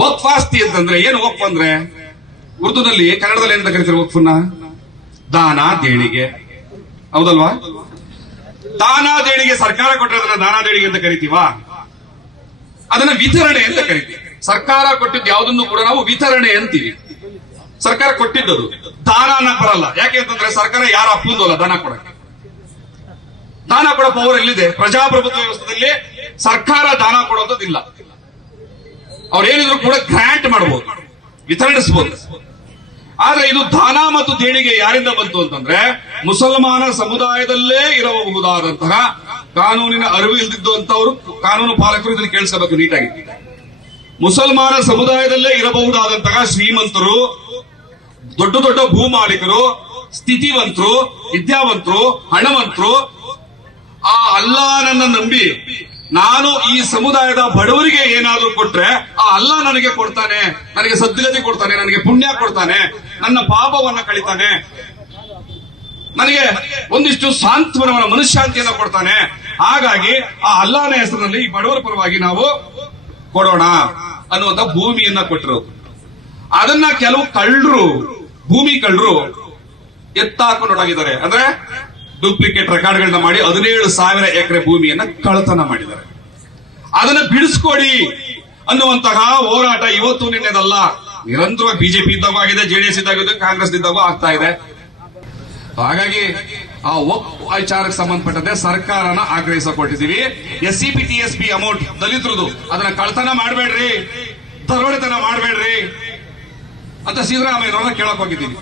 ವಕ್ಫ್ ಆಸ್ತಿ ಅಂತಂದ್ರೆ ಏನು? ವಕ್ಫ್ ಅಂದ್ರೆ ಉರ್ದುನಲ್ಲಿ, ಕನ್ನಡದಲ್ಲಿ ಏನಂತ ಕರಿತೀರಿ ವಕ್ಫನ್ನ? ದಾನ ದೇಣಿಗೆ, ಹೌದಲ್ವಾ? ದಾನ ದೇಣಿಗೆ ಸರ್ಕಾರ ಕೊಟ್ಟಿರೋದನ್ನ ದಾನ ದೇಣಿಗೆ ಅಂತ ಕರಿತೀವಾ? ಅದನ್ನ ವಿತರಣೆ ಅಂತ ಕರಿತೀವಿ. ಸರ್ಕಾರ ಕೊಟ್ಟಿದ್ದು ಯಾವುದನ್ನು ಕೂಡ ನಾವು ವಿತರಣೆ ಅಂತೀವಿ. ಸರ್ಕಾರ ಕೊಟ್ಟಿದ್ದದು ದಾನ ಅನ್ನಕ್ ಬರಲ್ಲ. ಯಾಕೆ ಅಂತಂದ್ರೆ ಸರ್ಕಾರ ಯಾರ ಅಪ್ಪಂದಲ್ಲ ದಾನ ಕೊಡಕ್ಕೆ. ದಾನ ಕೊಡೋ ಪವರ್ ಎಲ್ಲಿದೆ? ಪ್ರಜಾಪ್ರಭುತ್ವ ವ್ಯವಸ್ಥೆಯಲ್ಲಿ ಸರ್ಕಾರ ದಾನ ಕೊಡೋದಿಲ್ಲ. ಅವ್ರೇನಿದ್ರು ಕೂಡ ಗ್ರಾಂಟ್ ಮಾಡಬಹುದು, ವಿತರಿಸಬಹುದು. ಆದ್ರೆ ಇದು ದಾನ ಮತ್ತು ದೇಣಿಗೆ ಯಾರಿಂದ ಬಂತು ಅಂತಂದ್ರೆ ಮುಸಲ್ಮಾನ ಸಮುದಾಯದಲ್ಲೇ ಇರಬಹುದಾದಂತಹ ಕಾನೂನಿನ ಅರಿವು ಇಲ್ದಿದ್ದಂತವರು ಕಾನೂನು ಪಾಲಕರು ಇದನ್ನು ಕೇಳಿಸಬೇಕು ನೀಟಾಗಿ. ಮುಸಲ್ಮಾನ ಸಮುದಾಯದಲ್ಲೇ ಇರಬಹುದಾದಂತಹ ಶ್ರೀಮಂತರು, ದೊಡ್ಡ ದೊಡ್ಡ ಭೂ ಮಾಲೀಕರು, ಸ್ಥಿತಿವಂತರು, ವಿದ್ಯಾವಂತರು, ಹಣವಂತರು ಆ ಅಲ್ಲಾಹನನ್ನ ನಂಬಿ ನಾನು ಈ ಸಮುದಾಯದ ಬಡವರಿಗೆ ಏನಾದ್ರೂ ಕೊಟ್ರೆ ಆ ಅಲ್ಲಾ ನನಗೆ ಕೊಡ್ತಾನೆ, ನನಗೆ ಸದ್ಗತಿ ಕೊಡ್ತಾನೆ, ನನಗೆ ಪುಣ್ಯ ಕೊಡ್ತಾನೆ, ನನ್ನ ಪಾಪವನ್ನ ಕಳಿತಾನೆ, ನನಗೆ ಒಂದಿಷ್ಟು ಸಾಂತ್ವನವನ್ನ ಮನಃಶಾಂತಿಯನ್ನ ಕೊಡ್ತಾನೆ. ಹಾಗಾಗಿ ಆ ಅಲ್ಲಾಹನ ಹೆಸರಿನಲ್ಲಿ ಈ ಬಡವರ ಪರವಾಗಿ ನಾವು ಕೊಡೋಣ ಅನ್ನುವಂತ ಭೂಮಿಯನ್ನ ಕೊಟ್ಟಿರೋದು. ಅದನ್ನ ಕೆಲವು ಕಳ್ಳರು, ಭೂಮಿ ಕಳ್ಳರು ಎತ್ತಾಕೊಂಡು ಹೊರಗಿದ್ದಾರೆ. ಅಂದ್ರೆ ಡೂಪ್ಲಿಕೇಟ್ ರೆಕಾರ್ಡ್ಗಳನ್ನ ಮಾಡಿ 17,000 ಎಕರೆ ಭೂಮಿಯನ್ನ ಕಳ್ಳತನ ಮಾಡಿದ್ದಾರೆ. ಅದನ್ನ ಬಿಡಿಸ್ಕೊಡಿ ಅನ್ನುವಂತಹ ಹೋರಾಟ ಇವತ್ತು ನಿನ್ನೆದಲ್ಲ, ನಿರಂತರವಾಗಿ ಬಿಜೆಪಿ ಇದ್ದಾಗ ಆಗಿದೆ, ಜೆಡಿಎಸ್ ಇದ್ದಾಗ, ಕಾಂಗ್ರೆಸ್ ಇದ್ದಾಗ ಆಗ್ತಾ ಇದೆ. ಹಾಗಾಗಿ ಆ ವಕ್ಫ್ ವಿಚಾರಕ್ಕೆ ಸಂಬಂಧಪಟ್ಟಂತೆ ಸರ್ಕಾರನ ಆಗ್ರಹಿಸಕೊಟ್ಟಿದ್ದೀವಿ. SCP TSP ಅಮೌಂಟ್ ದಲಿತರದು, ಅದನ್ನ ಕಳ್ಳತನ ಮಾಡಬೇಡ್ರಿ, ದರೋಡೆತನ ಮಾಡಬೇಡ್ರಿ ಅಂತ ಸಿದ್ದರಾಮಯ್ಯನವ್ರನ್ನ ಕೇಳಕ್ ಹೋಗಿದ್ದೀವಿ.